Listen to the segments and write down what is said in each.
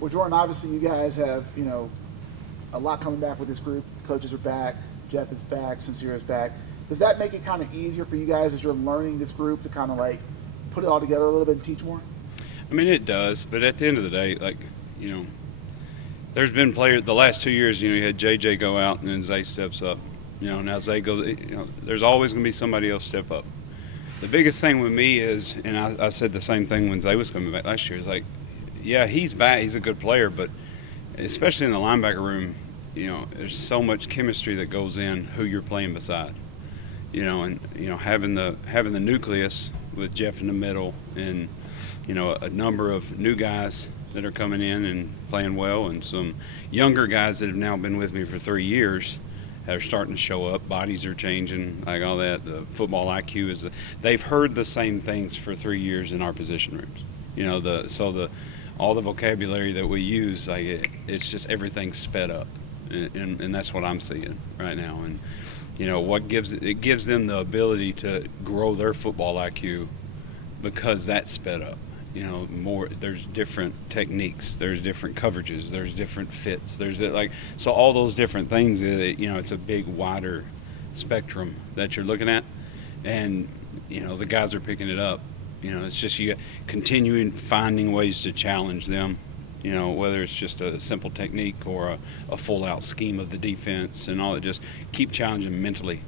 Well, Jordan, obviously you guys have, a lot coming back with this group. The coaches are back. Jeff is back. Sincere is back. Does that make it kind of easier for you guys as you're learning this group to kind of like put it all together a little bit and teach more? I mean, it does, but at the end of the day, there's been players the last 2 years. You had JJ go out and then Zay steps up. Now Zay goes. There's always going to be somebody else step up. The biggest thing with me is, and I said the same thing when Zay was coming back last year, is like, yeah, he's back. He's a good player, but especially in the linebacker room, there's so much chemistry that goes in who you're playing beside. Having the nucleus with Jeff in the middle and a number of new guys that are coming in and playing well, and some younger guys that have now been with me for 3 years that are starting to show up. Bodies are changing, like all that. The football IQ they've heard the same things for 3 years in our position rooms. All the vocabulary that we use, it's just everything's sped up, and that's what I'm seeing right now. And what gives them the ability to grow their football IQ because that's sped up. There's different techniques, there's different coverages, there's different fits, so all those different things. It's a big wider spectrum that you're looking at, and the guys are picking it up. It's just you continuing finding ways to challenge them. Whether it's just a simple technique or a full-out scheme of the defense and all that. Just keep challenging them mentally,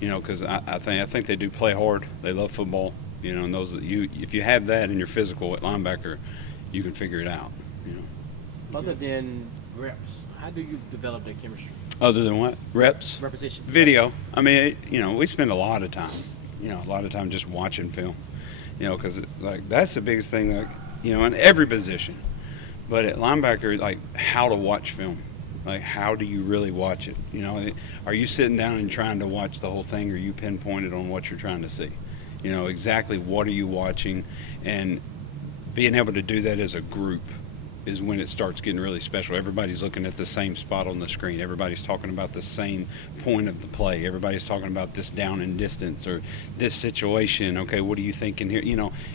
because I think they do play hard. They love football, and if you have that in your physical at linebacker, you can figure it out. Other than reps, how do you develop that chemistry? Other than what? Reps? Repetition. Video. I mean, we spend a lot of time, just watching film, because that's the biggest thing, in every position. But at linebacker, how to watch film. How do you really watch it? Are you sitting down and trying to watch the whole thing, or are you pinpointed on what you're trying to see? Exactly what are you watching? And being able to do that as a group is when it starts getting really special. Everybody's looking at the same spot on the screen. Everybody's talking about the same point of the play. Everybody's talking about this down and distance or this situation. Okay, what are you thinking here?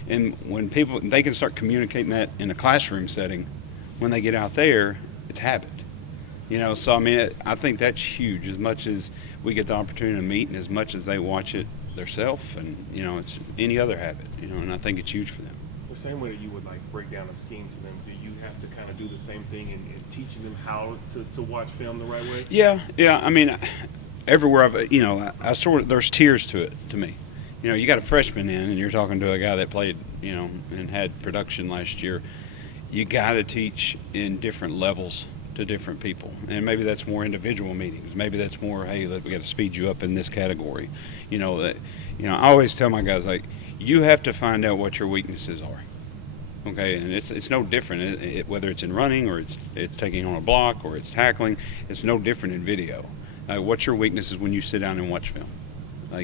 And when they can start communicating that in a classroom setting, when they get out there, it's habit. So I think that's huge. As much as we get the opportunity to meet, and as much as they watch it themselves, and it's any other habit. And I think it's huge for them. The same way that you would break down a scheme to them, do you have to kind of do the same thing in teaching them how to watch film the right way? Yeah. Everywhere there's tiers to it to me. You got a freshman in, and you're talking to a guy that played, and had production last year. You got to teach in different levels to different people, and maybe that's more individual meetings. Maybe that's more, hey, look, we got to speed you up in this category. I always tell my guys, you have to find out what your weaknesses are. Okay, and it's no different. Whether it's in running or it's taking on a block or it's tackling, it's no different in video. What's your weaknesses when you sit down and watch film?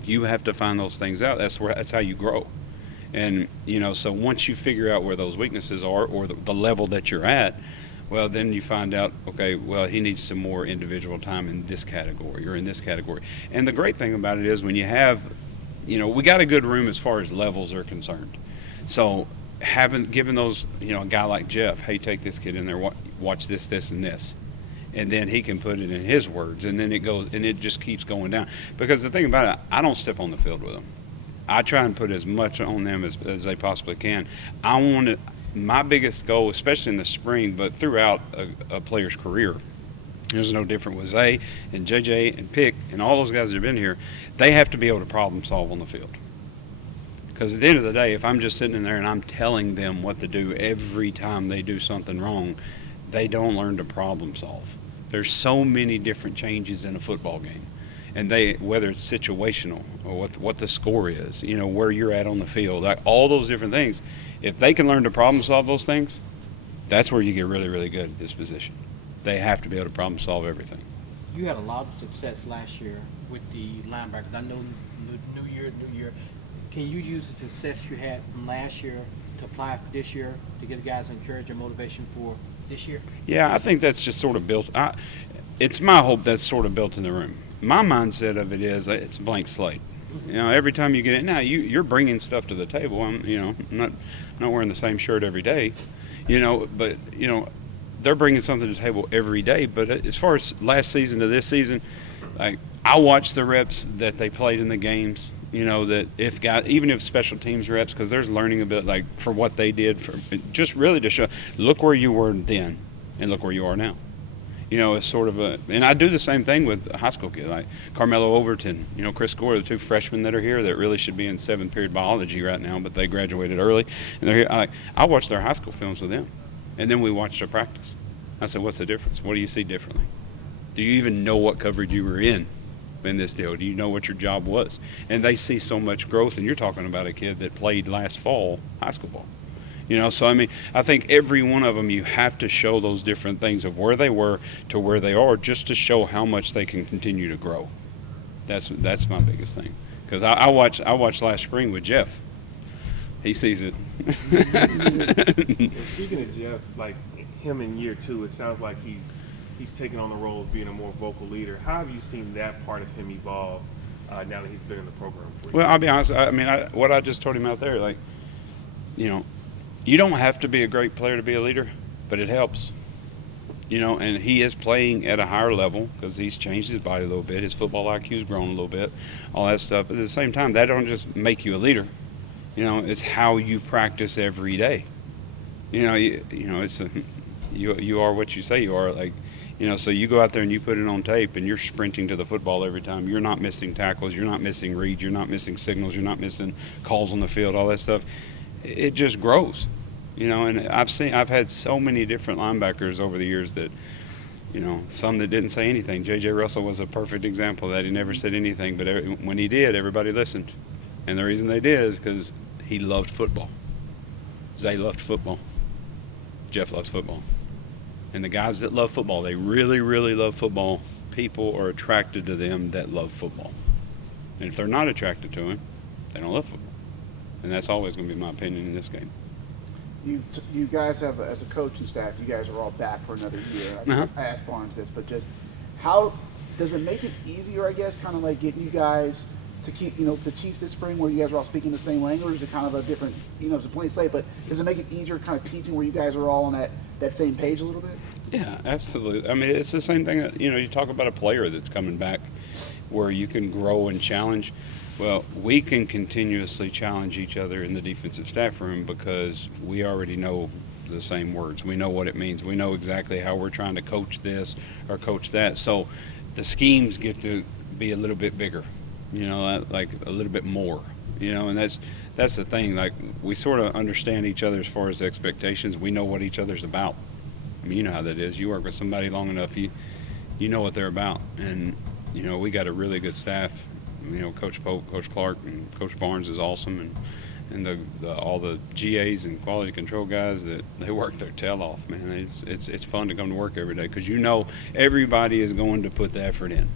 You have to find those things out. That's how you grow. And, so once you figure out where those weaknesses are or the level that you're at, well, then you find out, okay, well, he needs some more individual time in this category or in this category. And the great thing about it is when you have, we got a good room as far as levels are concerned. So given those, a guy like Jeff, hey, take this kid in there, watch this, this, and this. And then he can put it in his words, and then it goes, and it just keeps going down. Because the thing about it, I don't step on the field with them. I try and put as much on them as they possibly can. My biggest goal, especially in the spring, but throughout a player's career, there's no different with Zay and JJ and Pick and all those guys that have been here. They have to be able to problem solve on the field. Because at the end of the day, if I'm just sitting in there and I'm telling them what to do every time they do something wrong, they don't learn to problem solve. There's so many different changes in a football game. And whether it's situational or what the score is, where you're at on the field, all those different things, if they can learn to problem solve those things, that's where you get really, really good at this position. They have to be able to problem solve everything. You had a lot of success last year with the linebackers. I know new year. Can you use the success you had from last year to apply for this year to give guys encouragement and motivation for this year? Yeah, I think that's just sort of built. It's my hope that's sort of built in the room. My mindset of it is it's a blank slate. Every time you get it, now you're bringing stuff to the table. I'm not wearing the same shirt every day, but they're bringing something to the table every day. But as far as last season to this season, like I watched the reps that they played in the games. You know that even if special teams reps, because there's learning a bit like for what they did for just really to show. Look where you were then, and look where you are now. You know, it's sort of and I do the same thing with high school kids like Carmelo Overton, you know, Chris Gore, the two freshmen that are here that really should be in 7th period biology right now, but they graduated early, and they're here. I watched their high school films with them, and then we watched their practice. I said, what's the difference? What do you see differently? Do you even know what coverage you were in this deal? Do you know what your job was? And they see so much growth, and you're talking about a kid that played last fall high school ball. You know, so I mean, I think every one of them you have to show those different things of where they were to where they are, just to show how much they can continue to grow. That's my biggest thing. Because I watched last spring with Jeff. He sees it. Speaking of Jeff, like him in year 2, it sounds like he's taken on the role of being a more vocal leader. How have you seen that part of him evolve now that he's been in the program for you? Well, I'll be honest. I mean, what I just told him out there, like, you know, you don't have to be a great player to be a leader, but it helps. You know, and he is playing at a higher level because he's changed his body a little bit. His football IQ's grown a little bit, all that stuff. But at the same time, that don't just make you a leader. You know, it's how you practice every day. You know, it's you are what you say you are. Like, you know, so you go out there and you put it on tape and you're sprinting to the football every time. You're not missing tackles. You're not missing reads. You're not missing signals. You're not missing calls on the field, all that stuff. It just grows. You know, and I've had so many different linebackers over the years that, you know, some that didn't say anything. J.J. Russell was a perfect example of that. He never said anything, but when he did, everybody listened. And the reason they did is because he loved football. Zay loved football. Jeff loves football. And the guys that love football, they really, really love football. People are attracted to them that love football. And if they're not attracted to him, they don't love football. And that's always going to be my opinion in this game. You guys have, as a coaching staff, you guys are all back for another year. I asked Barnes this, but just how does it make it easier, I guess, kind of like getting you guys to keep, you know, the Chiefs this spring where you guys are all speaking the same language? Is it kind of a different, you know, it's a plain slate, but does it make it easier kind of teaching where you guys are all on that same page a little bit? Yeah, absolutely. I mean, it's the same thing, you know, you talk about a player that's coming back where you can grow and challenge. Well, we can continuously challenge each other in the defensive staff room because we already know the same words. We know what it means. We know exactly how we're trying to coach this or coach that. So the schemes get to be a little bit bigger, you know, like a little bit more, you know, and that's the thing. Like, we sort of understand each other as far as expectations. We know what each other's about. I mean, you know how that is. You work with somebody long enough, you know what they're about. And, you know, we got a really good staff. You know, Coach Pope, Coach Clark, and Coach Barnes is awesome, and all the GAs and quality control guys that they work their tail off, man. It's fun to come to work every day because you know everybody is going to put the effort in.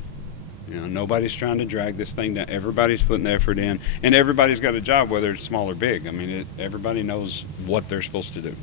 You know, nobody's trying to drag this thing down. Everybody's putting the effort in, and everybody's got a job, whether it's small or big. I mean, everybody knows what they're supposed to do.